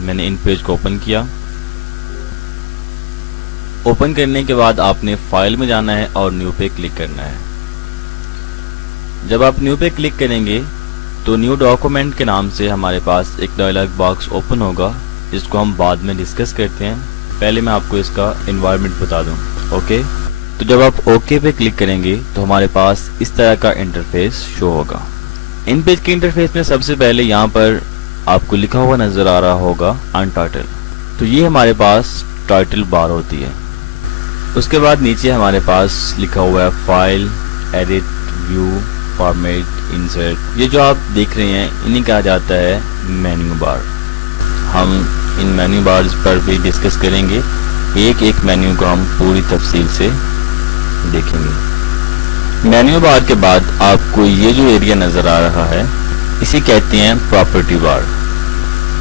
میں نے ان پیج کو اوپن کیا۔ اوپن کرنے کے بعد آپ نے فائل میں جانا ہے اور نیو پہ کلک کرنا ہے۔ جب آپ نیو پہ کلک کریں گے تو نیو ڈاکومنٹ کے نام سے ہمارے پاس ایک ڈائلاگ باکس اوپن ہوگا، جس کو ہم بعد میں ڈسکس کرتے ہیں۔ پہلے میں آپ کو اس کا انوائرمنٹ بتا دوں۔ اوکے، تو جب آپ اوکے پہ کلک کریں گے تو ہمارے پاس اس طرح کا انٹرفیس شو ہوگا۔ ان پیج کے انٹرفیس میں سب سے پہلے یہاں پر آپ کو لکھا ہوا نظر آ رہا ہوگا انٹائٹل، تو یہ ہمارے پاس ٹائٹل بار ہوتی ہے۔ اس کے بعد نیچے ہمارے پاس لکھا ہوا ہے file, edit, view, format, insert. یہ جو آپ دیکھ رہے ہیں انہیں کہا جاتا ہے مینیو بار۔ ہم ان مینیو بارز پر بھی ڈسکس کریں گے، ایک ایک مینیو کو ہم پوری تفصیل سے دیکھیں گے۔ مینیو بار کے بعد آپ کو یہ جو ایریا نظر آ رہا ہے اسے کہتے ہیں پراپرٹی بار۔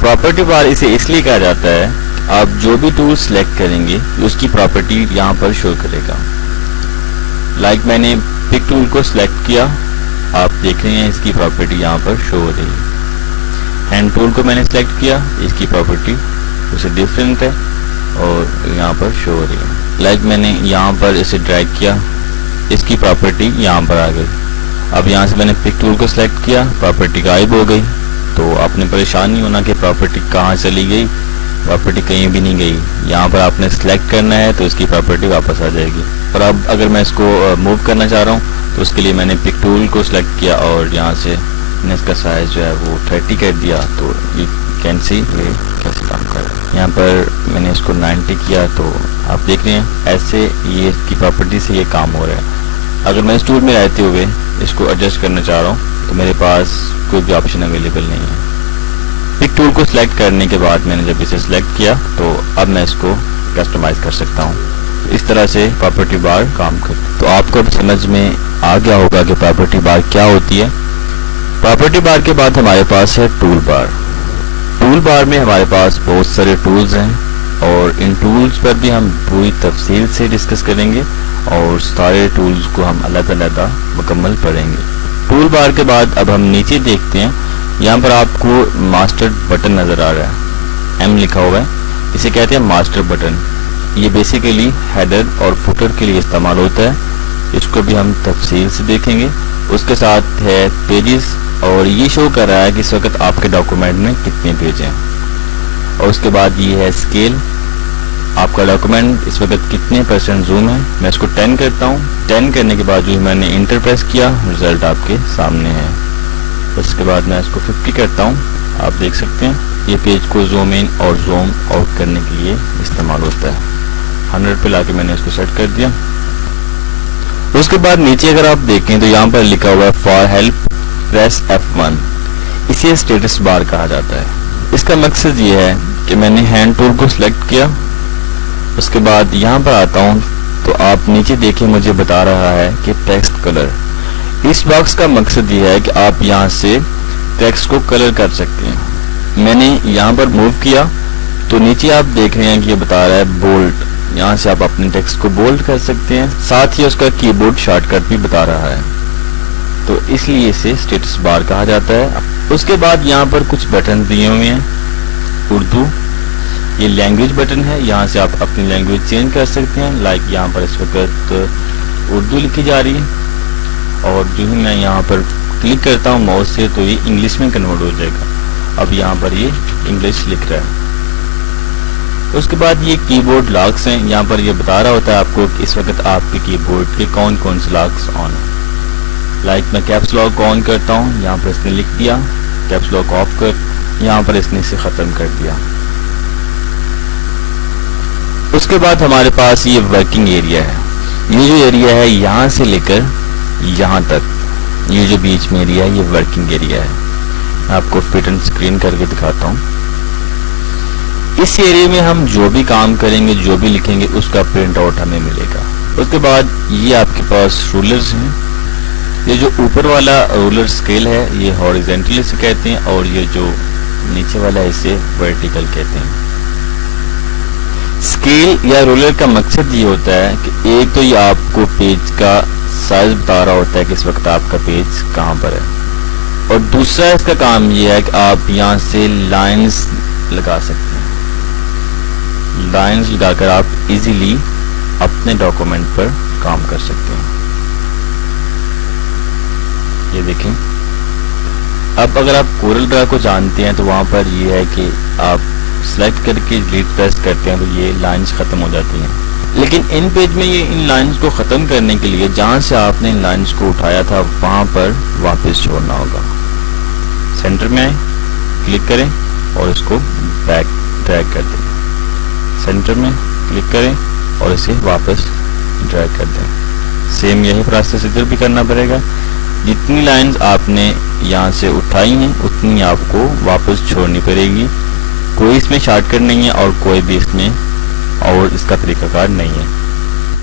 پراپرٹی بار اسے اس لیے کہا جاتا ہے آپ جو بھی ٹول سلیکٹ کریں گے اس کی پراپرٹی یہاں پر شو کرے گا۔ لائک میں نے پک ٹول کو سلیکٹ کیا، آپ دیکھ رہے ہیں اس کی پراپرٹی یہاں پر شو ہو رہی ہے۔ ہینڈ ٹول کو میں نے سلیکٹ کیا، اس کی پراپرٹی اسے ڈفرینٹ ہے اور یہاں پر شو ہو رہی ہے۔ لائک میں نے یہاں پر اسے ڈریگ کیا، اس کی پراپرٹی یہاں پر آ گئی۔ اب یہاں سے میں نے پک ٹول کو سلیکٹ کیا، پراپرٹی غائب ہو گئی۔ تو آپ نے پریشان نہیں ہونا کہ پراپرٹی کہاں چلی گئی، پراپرٹی کہیں بھی نہیں گئی۔ یہاں پر آپ نے سلیکٹ کرنا ہے تو اس کی پراپرٹی واپس آ جائے گی۔ اور اب اگر میں اس کو موو کرنا چاہ رہا ہوں تو اس کے لیے میں نے پک ٹول کو سلیکٹ کیا اور یہاں سے میں نے اس کا سائز جو ہے وہ 30 کر دیا، تو یو کین سی یہ کیسے کام کر رہا ہے۔ یہاں پر میں نے اس کو 90 کیا، تو آپ دیکھ رہے ہیں ایسے یہ اس کی پراپرٹی سے یہ کام ہو رہا ہے۔ اگر میں اس ٹول میں رہتے ہوئے اس کو ایڈجسٹ کرنا چاہ رہا ہوں تو میرے پاس کوئی بھی آپشن اویلیبل نہیں ہے۔ پک ٹول کو سلیکٹ کرنے کے بعد میں نے جب اسے سلیکٹ کیا تو اب میں اس کو کسٹمائز کر سکتا ہوں۔ اس طرح سے پراپرٹی بار کام کرتی ہے۔ تو آپ کو اب سمجھ میں آ گیا ہوگا کہ پراپرٹی بار کیا ہوتی ہے۔ پراپرٹی بار کے بعد ہمارے پاس ہے ٹول بار۔ ٹول بار میں ہمارے پاس بہت سارے ٹولز ہیں اور ان ٹولز پر بھی ہم پوری تفصیل سے ڈسکس کریں گے اور سارے ٹولز کو ہم علیحدہ علیحدہ مکمل پڑھیں گے۔ ٹول بار کے بعد اب ہم نیچے دیکھتے ہیں، یہاں پر آپ کو ماسٹر بٹن نظر آ رہا ہے، ایم لکھا ہوا ہے، اسے کہتے ہیں ماسٹر بٹن۔ یہ بیسیکلی ہیڈر اور فوٹر کے لیے استعمال ہوتا ہے، اس کو بھی ہم تفصیل سے دیکھیں گے۔ اس کے ساتھ ہے پیجز، اور یہ شو کر رہا ہے کہ اس وقت آپ کے ڈاکومنٹ میں کتنے پیج ہیں۔ اور اس کے بعد یہ ہے اسکیل، آپ کا ڈاکومنٹ اس وقت کتنے % زوم ہے۔ میں اس کو 10 کرتا ہوں۔ 10 کرنے کے بعد جو میں نے انٹر پریس کیا، رزلٹ آپ کے سامنے ہے۔ اس کے بعد میں اس کو 50 کرتا ہوں، آپ دیکھ سکتے ہیں یہ پیج کو زوم ان اور زوم آؤٹ کرنے کے لیے استعمال ہوتا ہے۔ 100 پہ لا کے میں نے اس کو سیٹ کر دیا۔ اس کے بعد نیچے اگر آپ دیکھیں تو یہاں پر لکھا ہوا ہے فار ہیلپ پریس F1، اسے اسٹیٹس بار کہا جاتا ہے۔ اس کا مقصد یہ ہے کہ میں نے ہینڈ ٹول کو سلیکٹ کیا، اس کے بعد یہاں پر آتا ہوں تو آپ نیچے دیکھیں مجھے بتا رہا ہے کہ ٹیکسٹ کلر۔ اس باکس کا مقصد یہ ہے کہ آپ یہاں سے ٹیکسٹ کو کلر کر سکتے ہیں۔ میں نے یہاں پر موو کیا تو نیچے آپ دیکھ رہے ہیں کہ یہ بتا رہا ہے بولڈ، یہاں سے آپ اپنے ٹیکسٹ کو بولڈ کر سکتے ہیں، ساتھ ہی اس کا کی بورڈ شارٹ کٹ بھی بتا رہا ہے، تو اس لیے اسے اسٹیٹس بار کہا جاتا ہے۔ اس کے بعد یہاں پر کچھ بٹن دیے ہوئے ہیں، اردو، یہ لینگویج بٹن ہے، یہاں سے آپ اپنی لینگویج چینج کر سکتے ہیں۔ لائک یہاں پر اس وقت اردو لکھی جا رہی ہے اور جو ہی میں یہاں پر کلک کرتا ہوں ماؤس سے تو یہ انگلش میں کنورٹ ہو جائے گا۔ اب یہاں پر یہ انگلش لکھ رہا ہے۔ اس کے بعد یہ کی بورڈ لاکس ہیں، یہاں پر یہ بتا رہا ہوتا ہے آپ کو کہ اس وقت آپ کے کی بورڈ کے کون کون سے لاکس آن ہیں۔ لائک میں کیپس لاک کو آن کرتا ہوں، یہاں پر اس نے لکھ دیا، کیپس لاک آف کر، یہاں پر اس نے اسے ختم کر دیا۔ اس کے بعد ہمارے پاس یہ ورکنگ ایریا ہے، یہ جو ایریا ہے یہاں سے لے کر یہاں تک، یہ جو بیچ میں ایریا ہے یہ ورکنگ ایریا ہے۔ میں آپ کو فٹ اینڈ اسکرین کر کے دکھاتا ہوں۔ اس ایریا میں ہم جو بھی کام کریں گے، جو بھی لکھیں گے، اس کا پرنٹ آؤٹ ہمیں ملے گا۔ اس کے بعد یہ آپ کے پاس رولرز ہیں، یہ جو اوپر والا رولر اسکیل ہے یہ ہاریزونٹل سے کہتے ہیں اور یہ جو نیچے والا ہے اسے ورٹیکل کہتے ہیں۔ اسکیل یا رولر کا مقصد یہ ہوتا ہے کہ ایک تو یہ آپ کو پیج کا سائز بتا رہا ہوتا ہے کہ اس وقت آپ کا پیج کہاں پر ہے، اور دوسرا اس کا کام یہ ہے کہ آپ یہاں سے لائنز لگا سکتے ہیں. لائنز لگا کر آپ ایزیلی اپنے ڈاکومنٹ پر کام کر سکتے ہیں. یہ دیکھیں. اب اگر آپ کورل ڈرا کو جانتے ہیں تو وہاں پر یہ ہے کہ آپ سلیکٹ کر کے ڈیلیٹ پریس کرتے ہیں تو یہ لائنز ختم ہو جاتی ہیں. لیکن ان پیج میں یہ ان لائنز کو ختم کرنے کے لیے جہاں سے آپ نے ان لائنز کو اٹھایا تھا وہاں پر واپس چھوڑنا ہوگا. سینٹر میں آئیں, کلک کریں اور اس کو بیک ڈریگ کر دیں. سینٹر میں کلک کریں اور اسے واپس ڈریگ کر دیں. سیم یہی پروسیس ادھر بھی کرنا پڑے گا. جتنی لائنز آپ نے یہاں سے اٹھائی ہیں اتنی آپ کو واپس چھوڑنی پڑے گی. کوئی اس میں شارٹ کٹ نہیں ہے اور کوئی بھی اس میں اور اس کا طریقہ کار نہیں ہے.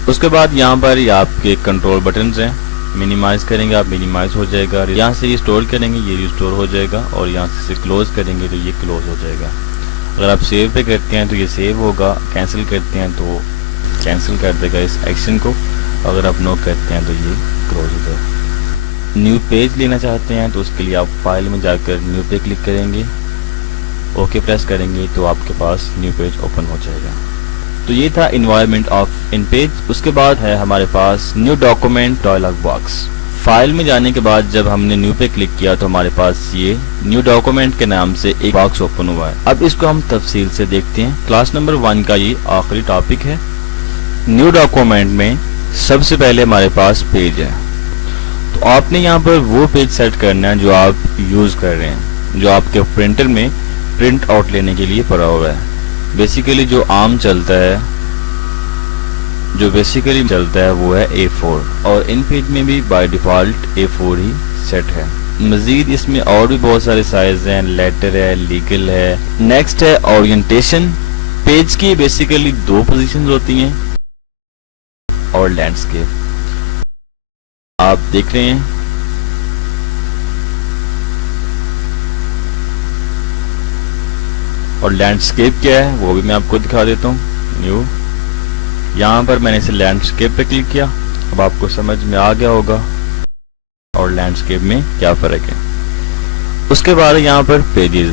اس کے بعد یہاں پر یہ آپ کے کنٹرول بٹنز ہیں. منیمائز کریں گے آپ منیمائز ہو جائے گا. یہاں سے ریسٹور کریں گے یہ ریسٹور ہو جائے گا اور یہاں سے کلوز کریں گے تو یہ کلوز ہو جائے گا. اگر آپ سیو پہ کرتے ہیں تو یہ سیو ہوگا. کینسل کرتے ہیں تو کینسل کر دے گا اس ایکشن کو. اگر آپ نو کرتے ہیں تو یہ کلوز ہو جائے گا. نیو پیج لینا چاہتے ہیں تو اس کے لیے آپ فائل میں جا کر نیو پہ کلک کریں گے, اوکے پریس کریں گے تو آپ کے پاس نیو پیج اوپن ہو جائے گا. تو یہ تھا انوائرمنٹ آف ان پیج. اس کے بعد ہے ہمارے پاس new document dialog box. File میں جانے کے بعد جب ہم نے نیو پہ کلک کیا تو ہمارے پاس یہ نیو ڈاکومنٹ کے نام سے ایک باکس اوپن ہوا ہے. اب اس کو ہم تفصیل سے دیکھتے ہیں. کلاس نمبر 1 کا یہ آخری ٹاپک ہے. نیو ڈاکومنٹ میں سب سے پہلے ہمارے پاس پیج ہے. تو آپ نے یہاں پر وہ پیج سیٹ کرنا ہے جو آپ یوز کر رہے ہیں, جو آپ کے پرنٹر میں پرنٹ آؤٹ لینے کے لیے پڑا ہوا ہے. بیسیکلی جو عام چلتا ہے وہ ہے A4 اور ان پیج میں بھی by default A4 he set ہے. مزید اس میں اور بھی بہت سارے سائز ہیں. لیٹر ہے, لیگل ہے. نیکسٹ ہے اورینٹیشن. پیج کی بیسیکلی 2 پوزیشنز ہوتی ہیں اور لینڈسکیپ آپ دیکھ رہے ہیں. اور لینڈسکیپ کیا ہے وہ بھی میں آپ کو دکھا دیتا ہوں. نیو, یہاں پر میں نے اسے لینڈسکیپ پہ کلک کیا. اب آپ کو سمجھ میں آ گیا ہوگا اور لینڈسکیپ میں کیا فرق ہے. اس کے بعد یہاں پر پیجز.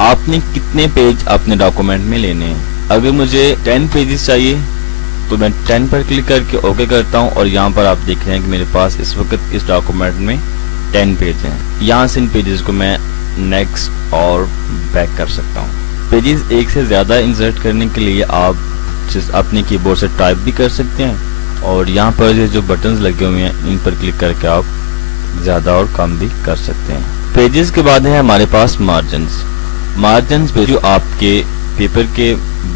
آپ نے کتنے پیج اپنے ڈاکومنٹ میں لینے ہیں. اگر مجھے 10 پیجز چاہیے تو میں 10 پر کلک کر کے اوکے کرتا ہوں اور یہاں پر آپ دیکھ رہے ہیں کہ میرے پاس اس وقت اس ڈاکومنٹ میں 10 پیج ہیں. یہاں سے ان پیجز کو میں نیکسٹ اور بیک کر سکتا ہوں. پیجز ایک سے زیادہ انسرٹ کرنے کے لیے آپ اپنے کی بورڈ سے ٹائپ بھی کر سکتے ہیں اور یہاں پر جو بٹنز لگے ہوئے ہیں ان پر کلک کر کے آپ زیادہ اور کم بھی کر سکتے ہیں. پیجز کے بعد ہے ہمارے پاس مارجنز. مارجنز پہ جو آپ کے پیپر کے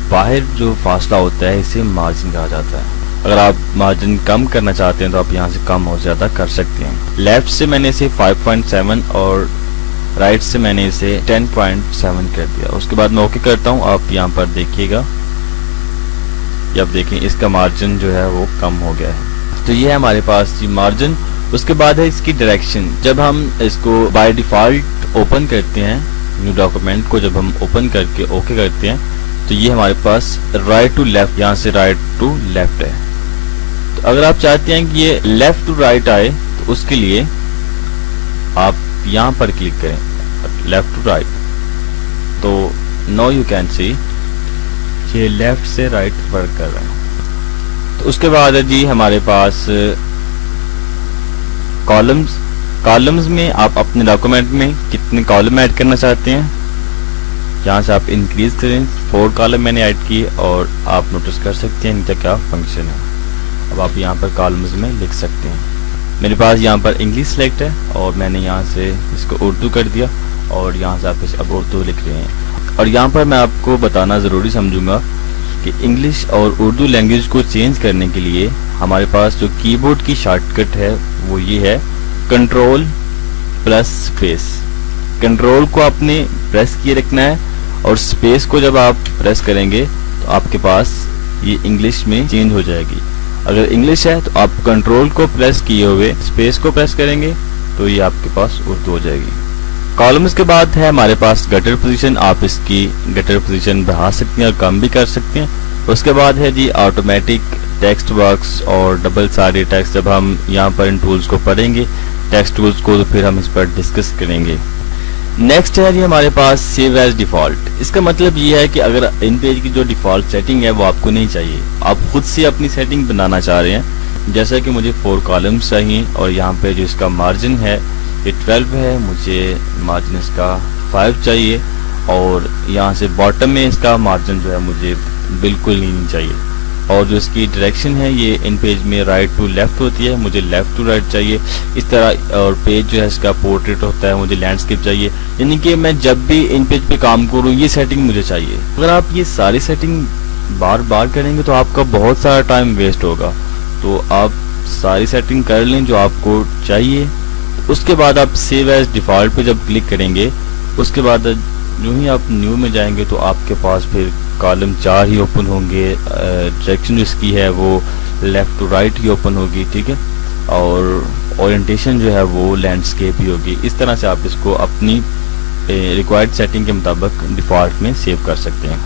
باہر جو فاصلہ ہوتا ہے اسے مارجن کہا جاتا ہے. اگر آپ مارجن کم کرنا چاہتے ہیں تو آپ یہاں سے کم اور زیادہ کر سکتے ہیں. لیفٹ سے میں نے اسے 5.7 اور رائٹ سے میں نے اسے 10.7 کر دیا. اس کے بعد میں اوکے کرتا ہوں. آپ یہاں پر دیکھیے گا, اب دیکھیں اس کا مارجن جو ہے وہ کم ہو گیا ہے. تو یہ ہے ہمارے پاس جی مارجن. اس کے بعد ہے اس کی ڈائریکشن. جب ہم اس کو بائی ڈیفالٹ اوپن کرتے ہیں نیو ڈاکومنٹ کو, جب ہم اوپن کر کے اوکے کرتے ہیں تو یہ ہمارے پاس رائٹ ٹو لیفٹ, یہاں سے رائٹ ٹو لیفٹ ہے. تو اگر آپ چاہتے ہیں کہ یہ لیفٹ ٹو رائٹ آئے تو اس کے لیے آپ یہاں پر کلک کریں لیفٹ ٹو رائٹ. تو نو یو کین سی یہ لیفٹ سے رائٹ ورک کر رہا ہے. تو اس کے بعد ہے جی ہمارے پاس کالمز. کالمز میں آپ اپنے ڈاکومنٹ میں کتنے کالم ایڈ کرنا چاہتے ہیں یہاں سے آپ انکریز کریں. 4 کالم میں نے ایڈ کی اور آپ نوٹس کر سکتے ہیں ان کا کیا فنکشن ہے. اب آپ یہاں پر کالمز میں لکھ سکتے ہیں. میرے پاس یہاں پر انگلش سلیکٹ ہے اور میں نے یہاں سے اس کو اردو کر دیا اور یہاں سے آپ اب اردو لکھ رہے ہیں. اور یہاں پر میں آپ کو بتانا ضروری سمجھوں گا کہ انگلش اور اردو لینگویج کو چینج کرنے کے لیے ہمارے پاس جو کی بورڈ کی شارٹ کٹ ہے وہ یہ ہے کنٹرول پلس اسپیس. کنٹرول کو آپ نے پریس کیے رکھنا ہے اور اسپیس کو جب آپ پریس کریں گے تو آپ کے پاس یہ انگلش میں چینج ہو جائے گی. اگر انگلش ہے تو آپ کنٹرول کو پریس کیے ہوئے اسپیس کو پریس کریں گے تو یہ آپ کے پاس اردو ہو جائے گی. کالمز کے بعد ہے ہمارے پاس گٹر پوزیشن. آپ اس کی گٹر پوزیشن بڑھا سکتے ہیں اور کم بھی کر سکتے ہیں. اس کے بعد ہے جی آٹومیٹک ٹیکسٹ باکس اور ڈبل سائڈڈ ٹیکسٹ. جب ہم یہاں پر ان ٹولز کو پڑھیں گے ٹیکسٹ ٹولز کو تو پھر ہم اس پر ڈسکس کریں گے. نیکسٹ ہے جی ہمارے پاس سیو ایز ڈیفالٹ. اس کا مطلب یہ ہے کہ اگر ان پیج کی جو ڈیفالٹ سیٹنگ ہے وہ آپ کو نہیں چاہیے، آپ خود سے اپنی سیٹنگ بنانا چاہ رہے ہیں. جیسا کہ مجھے 4 کالمز چاہیے اور یہاں پہ جو اس کا مارجن ہے یہ 12 ہے، مجھے مارجن اس کا 5 چاہیے، اور یہاں سے باٹم میں اس کا مارجن جو ہے مجھے بالکل نہیں چاہیے. اور جو اس کی ڈائریکشن ہے یہ ان پیج میں رائٹ ٹو لیفٹ ہوتی ہے، مجھے لیفٹ ٹو رائٹ چاہیے اس طرح. اور پیج جو ہے اس کا پورٹریٹ ہوتا ہے، مجھے لینڈسکیپ چاہیے. یعنی کہ میں جب بھی ان پیج پہ کام کروں یہ سیٹنگ مجھے چاہیے. اگر آپ یہ ساری سیٹنگ بار بار کریں گے تو آپ کا بہت سارا ٹائم ویسٹ ہوگا. تو آپ ساری سیٹنگ کر لیں جو آپ کو چاہیے. اس کے بعد آپ سیو ایز ڈیفالٹ پہ جب کلک کریں گے، اس کے بعد جو ہی آپ نیو میں جائیں گے تو آپ کے پاس پھر کالم 4 ہی اوپن ہوں گے. ڈائریکشن جو اس کی ہے وہ لیفٹ ٹو رائٹ ہی اوپن ہوگی، ٹھیک ہے، اور اورینٹیشن جو ہے وہ لینڈسکیپ ہی ہوگی. اس طرح سے آپ اس کو اپنی ریکوائرڈ سیٹنگ کے مطابق ڈیفالٹ میں سیو کر سکتے ہیں.